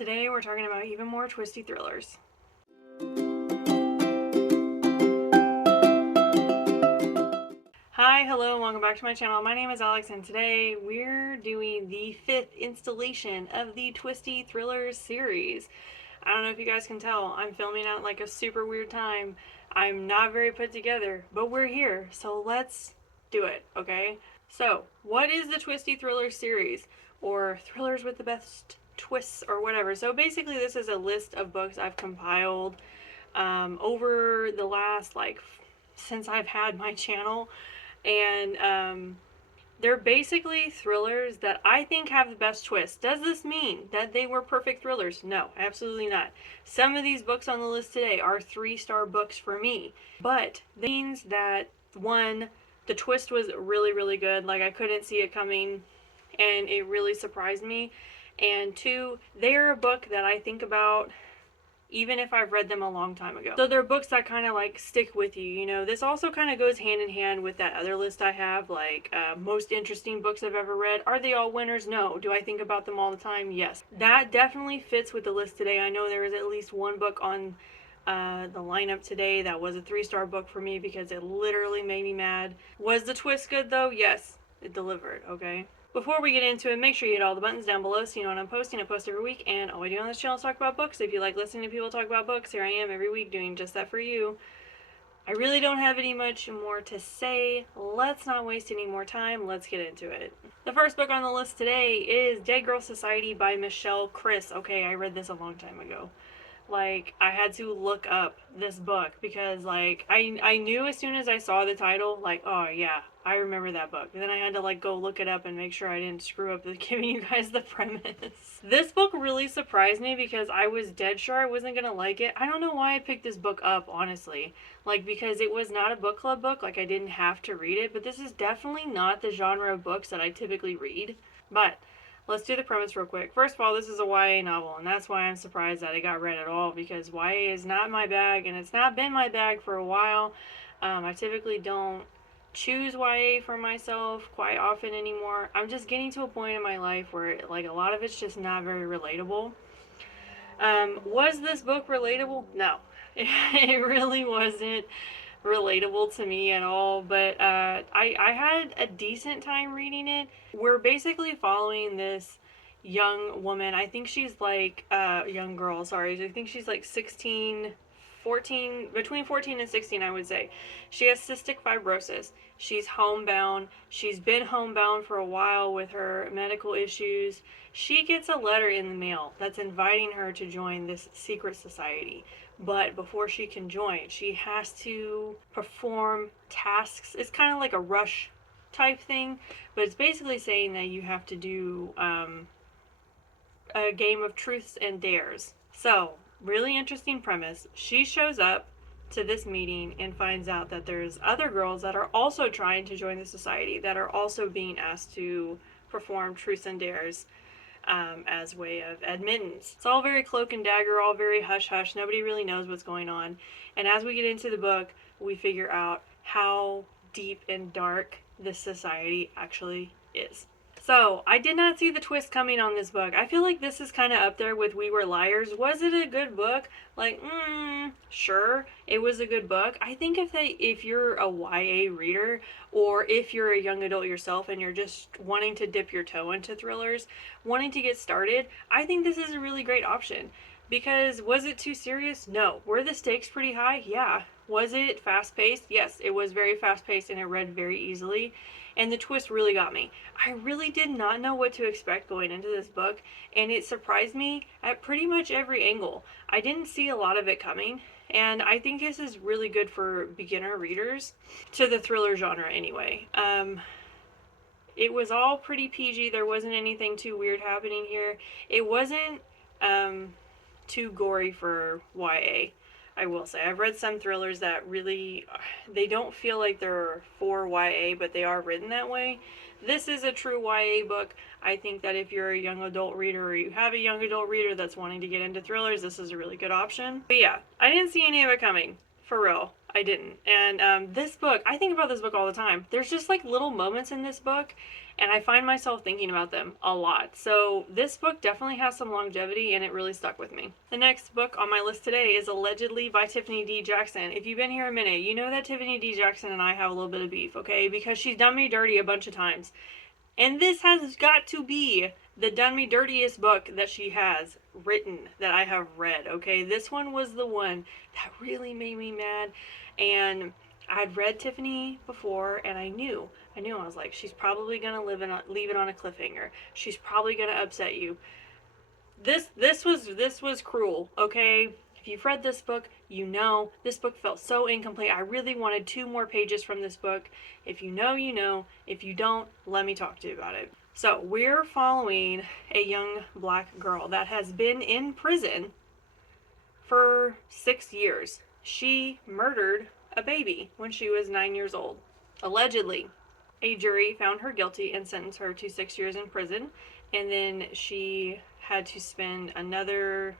Today we're talking about even more twisty thrillers. Hi, hello, and welcome back to my channel. My name is Alex, and today we're doing the 5th installation of the Twisty Thrillers series. I don't know if you guys can tell, I'm filming at like a super weird time. I'm not very put together, but we're here, so let's do it, okay? So, what is the Twisty Thrillers series? Or Thrillers with the Best Twists, or whatever. So basically this is a list of books I've compiled over the last, since I've had my channel. And they're basically thrillers that I think have the best twist. Does this mean that they were perfect thrillers? No, absolutely not. Some of these books on the list today are 3-star books for me. But that means that, one, the twist was really, really good. Like, I couldn't see it coming, and it really surprised me. And two, they are a book that I think about even if I've read them a long time ago. So they're books that kind of like stick with you, you know. This also kind of goes hand in hand with that other list I have, like most interesting books I've ever read. Are they all winners? No. Do I think about them all the time? Yes. That definitely fits with the list today. I know there is at least one book on the lineup today that was a 3-star book for me because it literally made me mad. Was the twist good though? Yes, it delivered, okay? Before we get into it, make sure you hit all the buttons down below so you know when I'm posting. I post every week, and all I do on this channel is talk about books. If you like listening to people talk about books, here I am every week doing just that for you. I really don't have any much more to say. Let's not waste any more time. Let's get into it. The first book on the list today is Dead Girl Society by Michelle Krys. Okay, I read this a long time ago. Like, I had to look up this book because, like, I knew as soon as I saw the title, like, oh yeah, I remember that book. And then I had to, like, go look it up and make sure I didn't screw up with giving you guys the premise. This book really surprised me because I was dead sure I wasn't gonna like it. I don't know why I picked this book up, honestly. Like, because it was not a book club book, like, I didn't have to read it, but this is definitely not the genre of books that I typically read. But let's do the premise real quick. First of all, this is a YA novel, and that's why I'm surprised that it got read at all, because YA is not my bag, and it's not been my bag for a while. I typically don't choose YA for myself quite often anymore. I'm just getting to a point in my life where, like, a lot of it's just not very relatable. Was this book relatable? No. It really wasn't relatable to me at all, but I had a decent time reading it. We're basically following this young woman. I think she's like young girl, sorry. I think she's like 16, 14, between 14 and 16, I would say. She has cystic fibrosis. She's homebound. She's been homebound for a while with her medical issues. She gets a letter in the mail that's inviting her to join this secret society. But before she can join, she has to perform tasks. It's kind of like a rush type thing, but it's basically saying that you have to do a game of truths and dares. So, really interesting premise. She shows up to this meeting and finds out that there's other girls that are also trying to join the society, that are also being asked to perform truths and dares as way of admittance. It's all very cloak and dagger, all very hush hush. Nobody really knows what's going on. And as we get into the book, we figure out how deep and dark this society actually is. So, I did not see the twist coming on this book. I feel like this is kind of up there with We Were Liars. Was it a good book? Like, sure, it was a good book. I think if you're a YA reader, or if you're a young adult yourself and you're just wanting to dip your toe into thrillers, wanting to get started, I think this is a really great option. Because was it too serious? No. Were the stakes pretty high? Yeah. Was it fast-paced? Yes, it was very fast-paced and it read very easily. And the twist really got me. I really did not know what to expect going into this book, and it surprised me at pretty much every angle. I didn't see a lot of it coming, and I think this is really good for beginner readers, to the thriller genre anyway. It was all pretty PG. There wasn't anything too weird happening here. It wasn't too gory for YA. I will say, I've read some thrillers that really, they don't feel like they're for YA, but they are written that way. This is a true YA book. I think that if you're a young adult reader, or you have a young adult reader that's wanting to get into thrillers, this is a really good option. But yeah, I didn't see any of it coming. For real. I didn't. And this book, I think about this book all the time. There's just like little moments in this book, and I find myself thinking about them a lot. So this book definitely has some longevity, and it really stuck with me. The next book on my list today is Allegedly by Tiffany D. Jackson. If you've been here a minute, you know that Tiffany D. Jackson and I have a little bit of beef, okay? Because she's done me dirty a bunch of times. And this has got to be the done me dirtiest book that she has written that I have read, okay? This one was the one that really made me mad. And I'd read Tiffany before, and I knew. I was like, she's probably gonna leave it on a cliffhanger. She's probably gonna upset you. This was cruel, okay? If you've read this book, you know this book felt so incomplete. I really wanted 2 more pages from this book. If you know, you know. If you don't, let me talk to you about it. So we're following a young black girl that has been in prison for 6 years. She murdered a baby when she was 9 years old, allegedly. A jury found her guilty and sentenced her to 6 years in prison, and then she had to spend another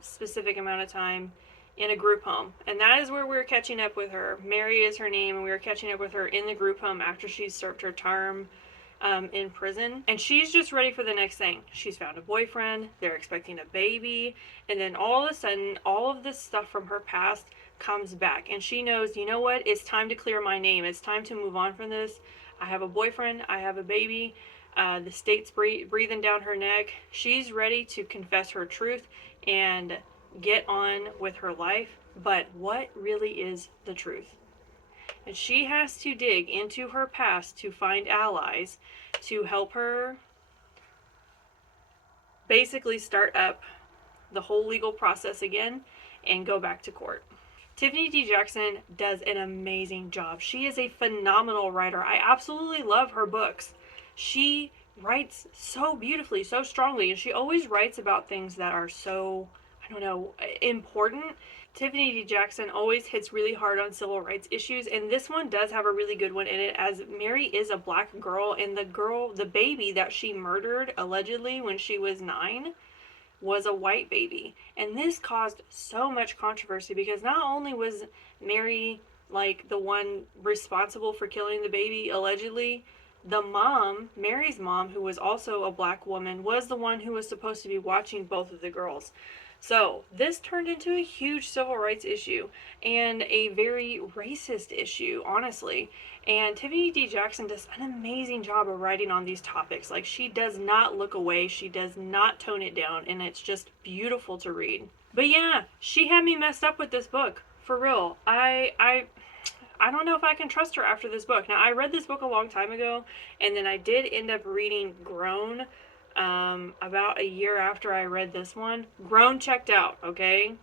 specific amount of time in a group home. And that is where we're catching up with her. Mary is her name, and we were catching up with her in the group home after she's served her term in prison. And she's just ready for the next thing. She's found a boyfriend, they're expecting a baby, and then all of a sudden, all of this stuff from her past comes back. And she knows, you know what? It's time to clear my name. It's time to move on from this. I have a boyfriend, I have a baby. The state's breathing down her neck. She's ready to confess her truth and get on with her life. But what really is the truth? And she has to dig into her past to find allies to help her basically start up the whole legal process again and go back to court. Tiffany D. Jackson does an amazing job. She is a phenomenal writer. I absolutely love her books. She writes so beautifully, so strongly, and she always writes about things that are so, I don't know, important. Tiffany D. Jackson always hits really hard on civil rights issues, and this one does have a really good one in it, as Mary is a black girl, and the baby that she murdered allegedly when she was 9 was a white baby. And this caused so much controversy because not only was Mary like the one responsible for killing the baby allegedly, the mom, Mary's mom, who was also a black woman, was the one who was supposed to be watching both of the girls. So this turned into a huge civil rights issue and a very racist issue, honestly. And Tiffany D. Jackson does an amazing job of writing on these topics. Like, she does not look away, she does not tone it down, and it's just beautiful to read. But yeah, she had me messed up with this book, for real. I don't know if I can trust her after this book. Now, I read this book a long time ago, and then I did end up reading Grown about a year after I read this one. Grown checked out, okay?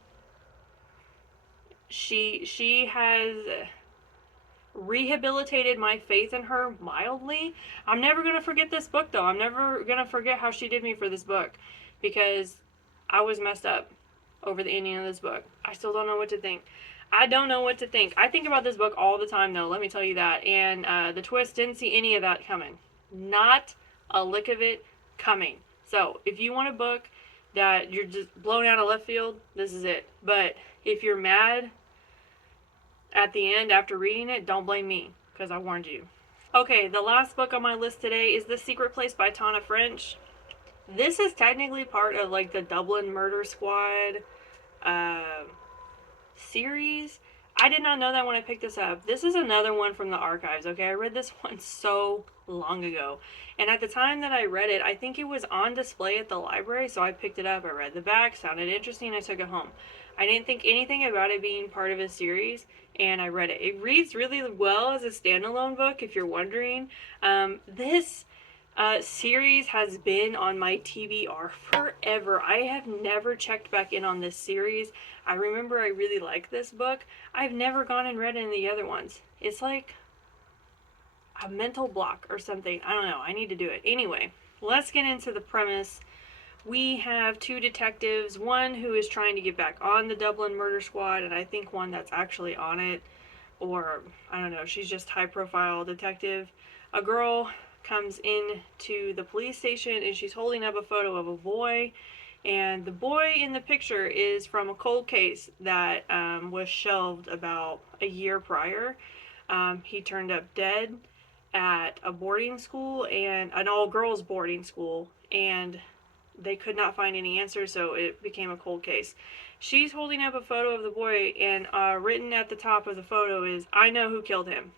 She has rehabilitated my faith in her mildly. I'm never going to forget this book, though. I'm never going to forget how she did me for this book, because I was messed up over the ending of this book. I still don't know what to think. I don't know what to think. I think about this book all the time, though, let me tell you that. And the twist, didn't see any of that coming. Not a lick of it coming. So if you want a book that you're just blown out of left field, this is it. But if you're mad at the end after reading it, don't blame me, because I warned you. Okay, the last book on my list today is The Secret Place by Tana French. This is technically part of like the Dublin Murder Squad series. I did not know that when I picked this up. This is another one from the archives, okay? I read this one so long ago. And at the time that I read it, I think it was on display at the library, so I picked it up. I read the back, sounded interesting, I took it home. I didn't think anything about it being part of a series, and I read it. It reads really well as a standalone book, if you're wondering. This series has been on my TBR forever. I have never checked back in on this series. I remember I really liked this book. I've never gone and read any of the other ones. It's like a mental block or something. I don't know. I need to do it. Anyway, let's get into the premise. We have 2 detectives, one who is trying to get back on the Dublin Murder Squad, and I think one that's actually on it, or I don't know, she's just high profile detective. A girl comes in to the police station and she's holding up a photo of a boy, and the boy in the picture is from a cold case that was shelved about a year prior. He turned up dead, at a boarding school, and an all-girls boarding school, and they could not find any answers, so it became a cold case. She's holding up a photo of the boy, and written at the top of the photo is, "I know who killed him."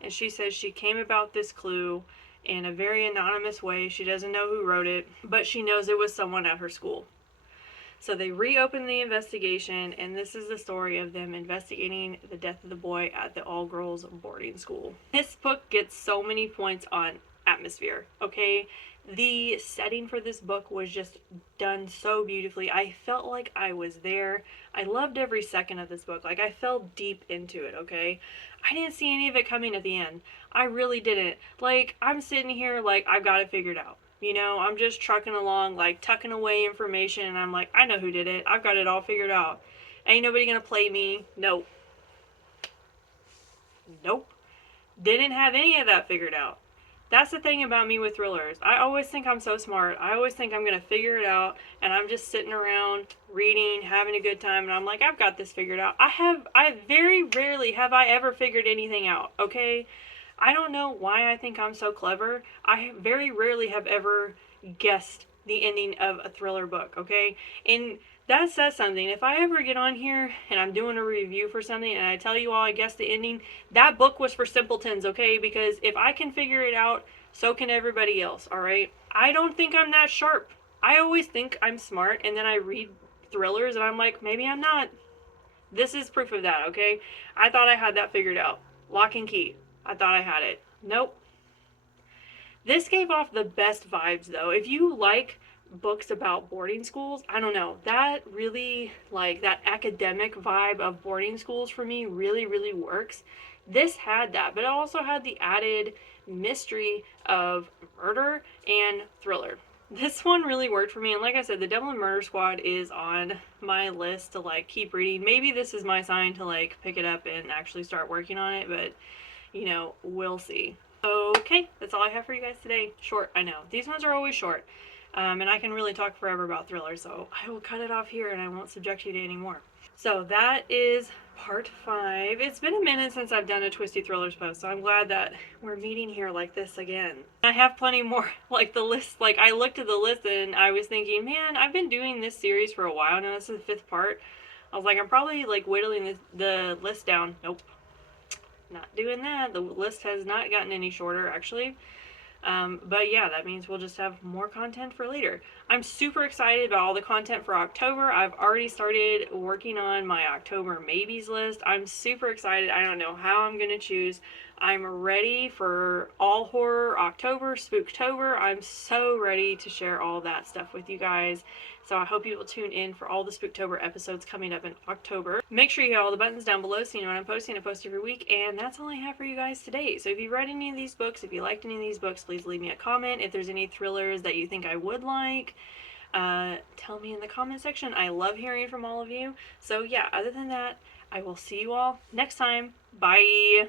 And she says she came about this clue in a very anonymous way. She doesn't know who wrote it, but she knows it was someone at her school. So they reopened the investigation, and this is the story of them investigating the death of the boy at the all-girls boarding school. This book gets so many points on atmosphere, okay? The setting for this book was just done so beautifully. I felt like I was there. I loved every second of this book. Like, I fell deep into it, okay? I didn't see any of it coming at the end. I really didn't. Like, I'm sitting here like, I've got it figured out. You know, I'm just trucking along, like, tucking away information, and I'm like, I know who did it. I've got it all figured out. Ain't nobody gonna play me. Nope. Nope. Didn't have any of that figured out. That's the thing about me with thrillers. I always think I'm so smart. I always think I'm gonna figure it out, and I'm just sitting around reading, having a good time, and I'm like, I've got this figured out. I very rarely have I ever figured anything out, okay? I don't know why I think I'm so clever. I very rarely have ever guessed the ending of a thriller book, okay? And that says something. If I ever get on here and I'm doing a review for something and I tell you all I guessed the ending, that book was for simpletons, okay? Because if I can figure it out, so can everybody else, alright? I don't think I'm that sharp. I always think I'm smart, and then I read thrillers and I'm like, maybe I'm not. This is proof of that, okay? I thought I had that figured out. Lock and key. I thought I had it. Nope. This gave off the best vibes, though. If you like books about boarding schools, I don't know, that really, like, that academic vibe of boarding schools for me really, really works. This had that, but it also had the added mystery of murder and thriller. This one really worked for me, and like I said, the Devil and Murder Squad is on my list to, like, keep reading. Maybe this is my sign to, like, pick it up and actually start working on it, but you know, we'll see. Okay, that's all I have for you guys today. Short, I know. These ones are always short. And I can really talk forever about thrillers, so I will cut it off here and I won't subject you to any more. So that is part 5. It's been a minute since I've done a Twisty Thrillers post, so I'm glad that we're meeting here like this again. I have plenty more, like the list, like I looked at the list and I was thinking, man, I've been doing this series for a while now. This is the 5th part. I was like, I'm probably like whittling the list down. Nope. Not doing that. The list has not gotten any shorter, actually. But yeah, that means we'll just have more content for later. I'm super excited about all the content for October. I've already started working on my October maybes list. I'm super excited. I don't know how I'm going to choose. I'm ready for all horror October, Spooktober. I'm so ready to share all that stuff with you guys. So I hope you will tune in for all the Spooktober episodes coming up in October. Make sure you hit all the buttons down below so you know when I'm posting. I post every week, and that's all I have for you guys today. So if you read any of these books, if you liked any of these books, please leave me a comment. If there's any thrillers that you think I would like, tell me in the comment section. I love hearing from all of you. So yeah, other than that, I will see you all next time. Bye!